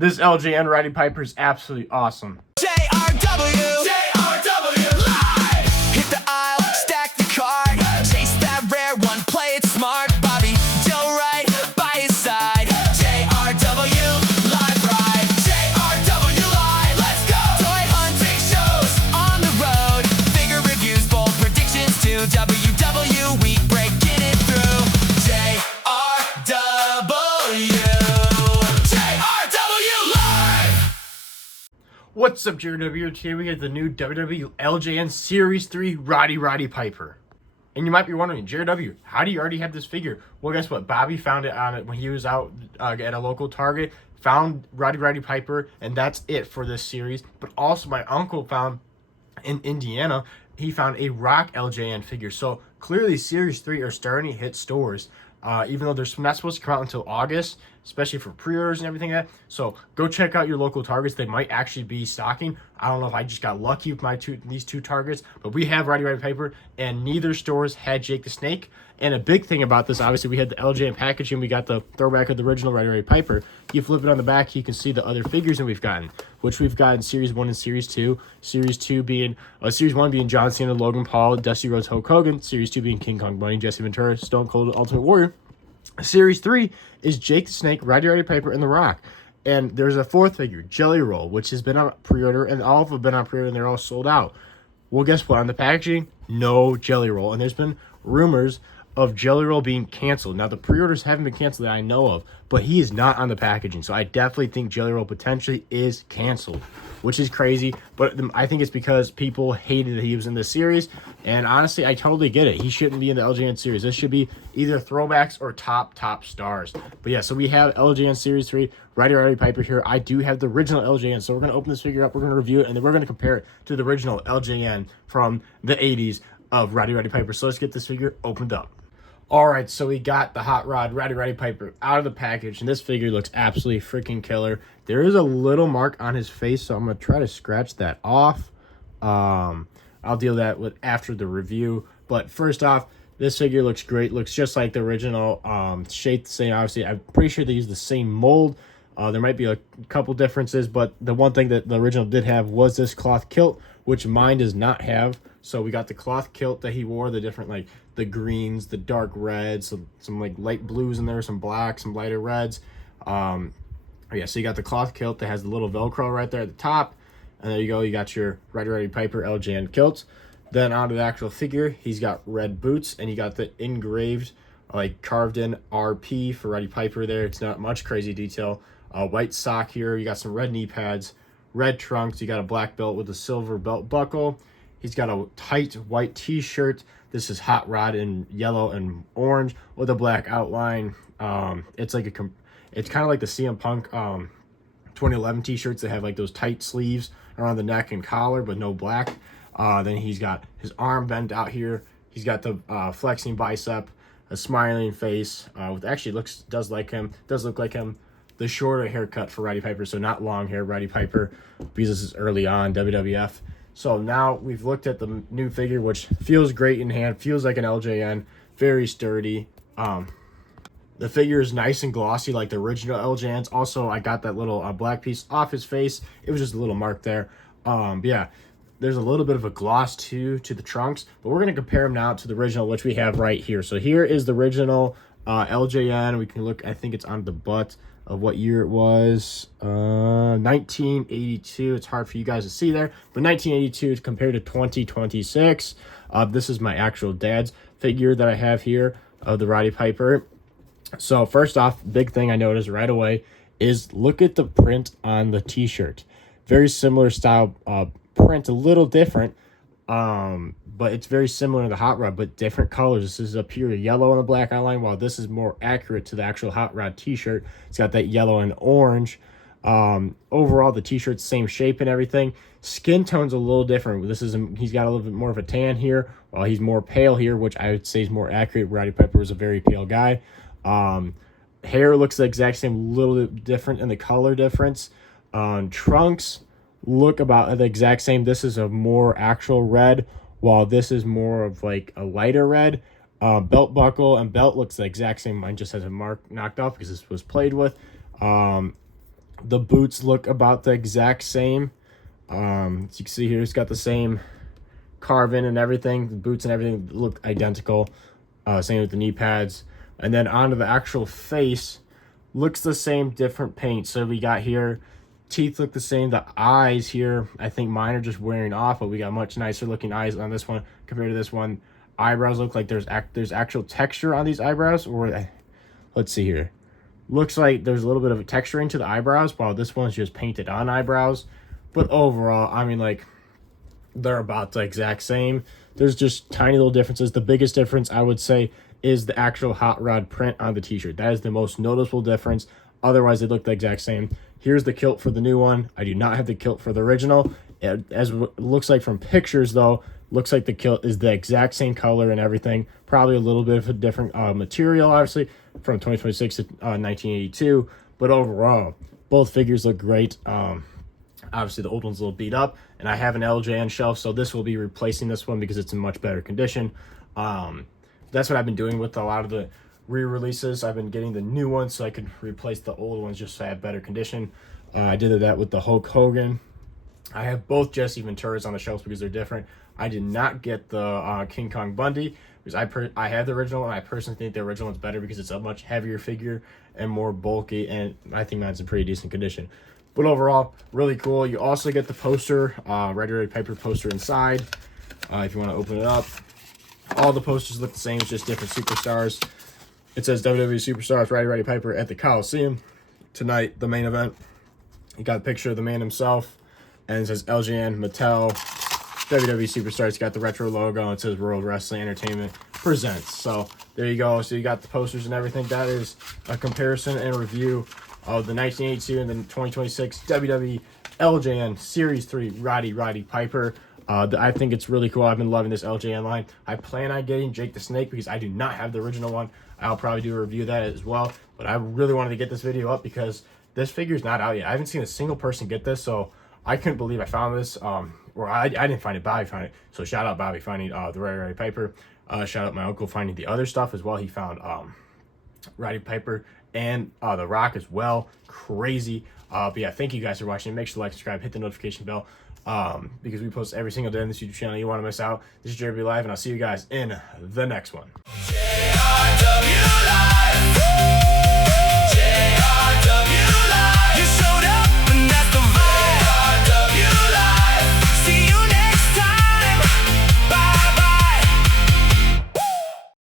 This LJN Roddy Piper is absolutely awesome. JRW live. Hit the aisle, stack the card, chase that rare one, play it smart. Bobby Joe right by his side. JRW live ride. JRW live. Let's go. Toy hunting shows on the road. Figure reviews, bold predictions too. WW we breaking it through. JRW. What's up, JRW? Today we have the new WWE LJN Series 3 Roddy Piper. And you might be wondering, JRW, how do you already have this figure? Well, guess what? Bobby found it on it when he was out at a local Target, found Roddy Piper, and that's it for this series. But also my uncle found in Indiana, he found a Rock LJN figure. So clearly Series 3 are starting to hit stores. Even though they're not supposed to come out until August, especially for pre-orders and everything like that. So go check out your local Targets. They might actually be stocking. I don't know if I just got lucky with these two Targets, but we have Roddy Piper, and neither stores had Jake the Snake. And a big thing about this, obviously, we had the LJN packaging. We got the throwback of the original Roddy Piper. You flip it on the back, you can see the other figures that we've gotten, which we've gotten Series 1 and Series 2. Series 1 being John Cena, Logan Paul, Dusty Rhodes, Hulk Hogan. Series 2 being King Kong Bunny, Jesse Ventura, Stone Cold, Ultimate Warrior. Series 3 is Jake the Snake, Roddy Piper, and The Rock. And there's a fourth figure, Jelly Roll, which has been on pre-order, and all of them have been on pre-order, and they're all sold out. Well, guess what? On the packaging, no Jelly Roll. And there's been rumors of Jelly Roll being canceled. Now, the pre-orders haven't been canceled that I know of, but he is not on the packaging. So I definitely think Jelly Roll potentially is canceled, which is crazy. But I think it's because people hated that he was in this series. And honestly, I totally get it. He shouldn't be in the LJN series. This should be either throwbacks or top stars. But yeah, so we have LJN Series 3, Roddy Piper here. I do have the original LJN. So we're going to open this figure up. We're going to review it. And then we're going to compare it to the original LJN from the 80s of Roddy Piper. So let's get this figure opened up. All right, so we got the Hot Rod Roddy Piper out of the package, and this figure looks absolutely freaking killer. There is a little mark on his face, so I'm going to try to scratch that off. I'll deal that with after the review. But first off, this figure looks great. Looks just like the original, shaped the same. Obviously, I'm pretty sure they use the same mold. There might be a couple differences, but the one thing that the original did have was this cloth kilt, which mine does not have. So we got the cloth kilt that he wore, the different, like, the greens, the dark reds, some like light blues in there, some blacks, some lighter reds. Yeah, so you got the cloth kilt that has the little Velcro right there at the top. And there you go, you got your Roddy Piper LJN kilt. Then onto the actual figure, he's got red boots, and you got the engraved, like carved in RP for Roddy Piper there. It's not much crazy detail. White sock here, you got some red knee pads, red trunks, you got a black belt with a silver belt buckle. He's got a tight white t-shirt. This is Hot Rod in yellow and orange with a black outline. It's like it's kind of like the CM Punk 2011 t-shirts that have like those tight sleeves around the neck and collar, but no black. Then he's got his arm bent out here. He's got the flexing bicep, a smiling face. Actually does look like him. The shorter haircut for Roddy Piper, so not long hair Roddy Piper, because this is early on WWF. So now we've looked at the new figure, which feels great in hand, feels like an LJN, very sturdy. The figure is nice and glossy like the original LJNs. Also, I got that little black piece off his face. It was just a little mark there. But yeah, there's a little bit of a gloss too to the trunks, but we're going to compare them now to the original, which we have right here. So here is the original LJN. We can look, I think it's on the butt of what year it was, 1982. It's hard for you guys to see there, but 1982 compared to 2026. This is my actual dad's figure that I have here of the Roddy Piper. So first off, big thing I noticed right away is look at the print on the t-shirt. Very similar style print, a little different, but it's very similar to the Hot Rod, but different colors. This is a pure yellow and a black outline, while this is more accurate to the actual Hot Rod t-shirt. It's got that yellow and orange. Overall, the t-shirt's same shape and everything. Skin tone's a little different. He's got a little bit more of a tan here, while he's more pale here, which I would say is more accurate. Roddy Piper was a very pale guy. Hair looks the exact same, a little bit different in the color difference. Trunks look about the exact same. This is a more actual red, while this is more of like a lighter red. Belt buckle and belt looks the exact same. Mine just has a mark knocked off because this was played with. The boots look about the exact same. As you can see here, it's got the same carving and everything. The boots and everything look identical. Same with the knee pads. And then onto the actual face, looks the same, different paint. So we got here, teeth look the same. The eyes here, I think mine are just wearing off, but we got much nicer looking eyes on this one compared to this one. Eyebrows look like there's actual texture on these eyebrows. Or let's see here. Looks like there's a little bit of a texturing to the eyebrows, while this one's just painted on eyebrows. But overall, I mean, like, they're about the exact same. There's just tiny little differences. The biggest difference, I would say, is the actual hot rod print on the t-shirt. That is the most noticeable difference. Otherwise, they look the exact same. Here's the kilt for the new one. I do not have the kilt for the original. As it looks like from pictures, though, looks like the kilt is the exact same color and everything. Probably a little bit of a different material, obviously, from 2026 to 1982. But overall, both figures look great. Obviously, the old one's a little beat up, and I have an LJN shelf, so this will be replacing this one because it's in much better condition. That's what I've been doing with a lot of the re-releases. I've been getting the new ones so I could replace the old ones just to have better condition. I did that with the Hulk Hogan. I have both Jesse Venturas on the shelves because they're different. I did not get the King Kong Bundy because I have the original, and I personally think the original one's better because it's a much heavier figure and more bulky, and I think mine's in pretty decent condition. But overall, really cool. You also get the poster, Rowdy Roddy Piper poster inside. If you want to open it up, all the posters look the same. It's just different superstars. It says WWE Superstars Rowdy Roddy Piper at the Coliseum tonight, the main event. You got a picture of the man himself, and it says LJN Mattel WWE Superstars. It's got the retro logo, and it says World Wrestling Entertainment Presents. So there you go. So you got the posters and everything. That is a comparison and review of the 1982 and then 2026 WWE LJN Series 3 Rowdy Roddy Piper. I think it's really cool. I've been loving this LJN line. I plan on getting Jake the Snake because I do not have the original one. I'll probably do a review of that as well. But I really wanted to get this video up because this figure's not out yet. I haven't seen a single person get this, so I couldn't believe I found this. Or I didn't find it, Bobby found it. So shout out Bobby finding the Rowdy Roddy Piper. Shout out my uncle finding the other stuff as well. He found Roddy Piper and The Rock as well. Crazy. But yeah, thank you guys for watching. Make sure to like, subscribe, hit the notification bell, because we post every single day on this YouTube channel. You want to miss out. This is JRB Live, and I'll see you guys in the next one. JRW.